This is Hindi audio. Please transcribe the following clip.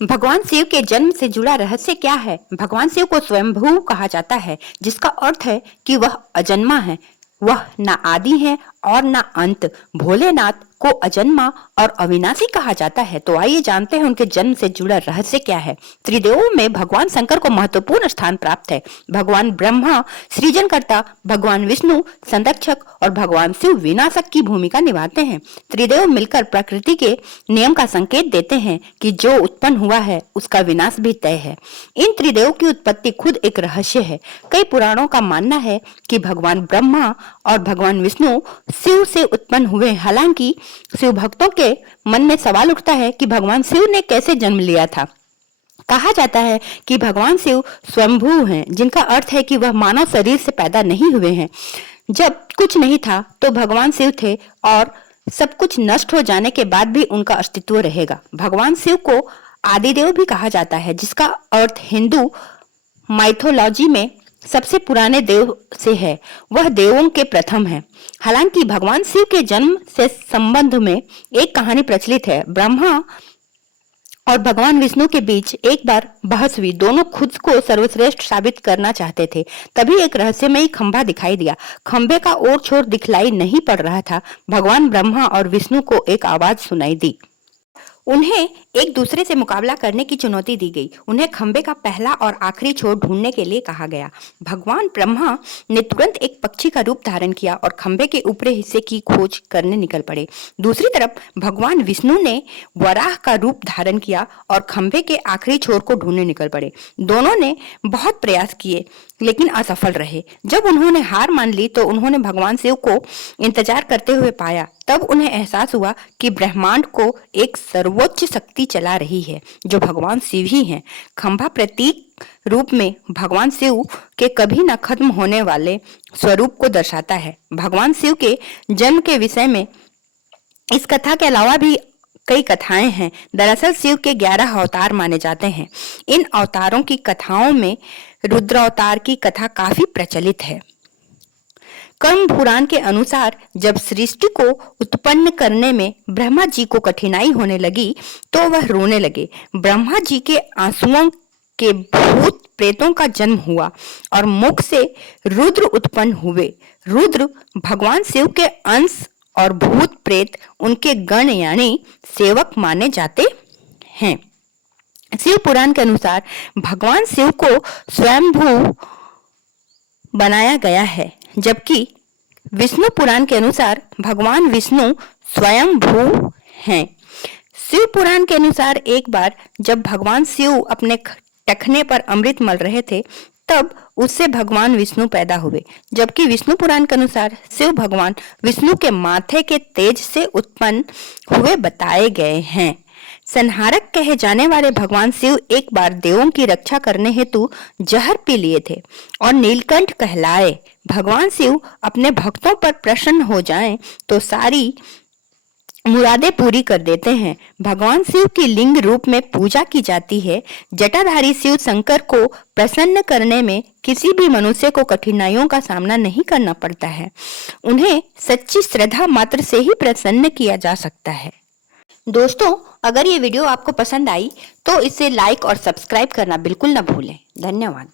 भगवान शिव के जन्म से जुड़ा रहस्य क्या है? भगवान शिव को स्वयंभू कहा जाता है, जिसका अर्थ है कि वह अजन्मा है। वह ना आदि है और ना अंत। भोलेनाथ को अजन्मा और अविनाशी कहा जाता है। तो आइए जानते हैं उनके जन्म से जुड़ा रहस्य क्या है। त्रिदेवों में भगवान शंकर को महत्वपूर्ण स्थान प्राप्त है। भगवान ब्रह्मा सृजनकर्ता, भगवान विष्णु संरक्षक और भगवान शिव विनाशक की भूमिका निभाते हैं। त्रिदेव मिलकर प्रकृति के नियम का संकेत देते हैं कि जो उत्पन्न हुआ है उसका विनाश भी तय है। इन त्रिदेव की उत्पत्ति खुद एक रहस्य है। कई पुराणों का मानना है कि भगवान ब्रह्मा और भगवान विष्णु शिव से उत्पन्न हुए। हालांकि शिव भक्तों के मन में सवाल उठता है कि भगवान शिव ने कैसे जन्म लिया था। कहा जाता है कि भगवान शिव स्वयंभू हैं, जिनका अर्थ है कि वह मानव शरीर से पैदा नहीं हुए हैं। जब कुछ नहीं था तो भगवान शिव थे और सब कुछ नष्ट हो जाने के बाद भी उनका अस्तित्व रहेगा। भगवान शिव को आदिदेव भी कहा जाता है, जिसका अर्थ हिंदू माइथोलॉजी में सबसे पुराने देव से है। वह देवों के प्रथम है। हालांकि भगवान शिव के जन्म से संबंध में एक कहानी प्रचलित है। ब्रह्मा और भगवान विष्णु के बीच एक बार बहस हुई। दोनों खुद को सर्वश्रेष्ठ साबित करना चाहते थे। तभी एक रहस्यमयी खंभा दिखाई दिया। खंभे का ओर छोर दिखलाई नहीं पड़ रहा था। भगवान ब्रह्मा और विष्णु को एक आवाज सुनाई दी। उन्हें एक दूसरे से मुकाबला करने की चुनौती दी गई। उन्हें खंबे का पहला और आखिरी छोर ढूंढने के लिए कहा गया। भगवान ब्रह्मा ने तुरंत एक पक्षी का रूप धारण किया और खंबे के ऊपरी हिस्से की खोज करने निकल पड़े। दूसरी तरफ भगवान विष्णु ने वराह का रूप धारण किया और खंबे के आखिरी छोर को ढूंढने निकल पड़े। दोनों ने बहुत प्रयास किए लेकिन असफल रहे। जब उन्होंने हार मान ली तो उन्होंने भगवान शिव को इंतजार करते हुए पाया। तब उन्हें एहसास हुआ कि ब्रह्मांड को एक सर्वोच्च शक्ति चला रही है, जो भगवान शिव ही हैं। खंभा प्रतीक रूप में भगवान शिव के कभी न खत्म होने वाले स्वरूप को दर्शाता है। भगवान शिव के जन्म के विषय में इस कथा के अलावा भी कई कथाएं हैं। दरअसल शिव के 11 अवतार माने जाते हैं। इन अवतारों की कथाओं में रुद्र अवतार की कथा काफी प्रचलित है। कर्म पुराण के अनुसार जब सृष्टि को उत्पन्न करने में ब्रह्मा जी को कठिनाई होने लगी तो वह रोने लगे। ब्रह्मा जी के आंसुओं के भूत प्रेतों का जन्म हुआ और मुख से रुद्र उत्पन्न हुए। रुद्र भगवान शिव के अंश और भूत प्रेत उनके गण यानी सेवक माने जाते हैं। शिव पुराण के अनुसार भगवान शिव को स्वयंभू बनाया गया है, जबकि विष्णु पुराण के अनुसार भगवान विष्णु स्वयंभू हैं। शिव पुराण के अनुसार एक बार जब भगवान शिव अपने टखने पर अमृत मल रहे थे तब उससे भगवान विष्णु पैदा हुए, जबकि विष्णु पुराण के अनुसार शिव भगवान विष्णु के माथे के तेज से उत्पन्न हुए बताए गए हैं। संहारक कहे जाने वाले भगवान शिव एक बार देवों की रक्षा करने हेतु जहर पी लिए थे और नीलकंठ कहलाए। भगवान शिव अपने भक्तों पर प्रसन्न हो जाएं तो सारी मुरादें पूरी कर देते हैं। भगवान शिव की लिंग रूप में पूजा की जाती है। जटाधारी शिव शंकर को प्रसन्न करने में किसी भी मनुष्य को कठिनाइयों का सामना नहीं करना पड़ता है। उन्हें सच्ची श्रद्धा मात्र से ही प्रसन्न किया जा सकता है। दोस्तों, अगर ये वीडियो आपको पसंद आई तो इसे लाइक और सब्सक्राइब करना बिल्कुल न भूलें। धन्यवाद।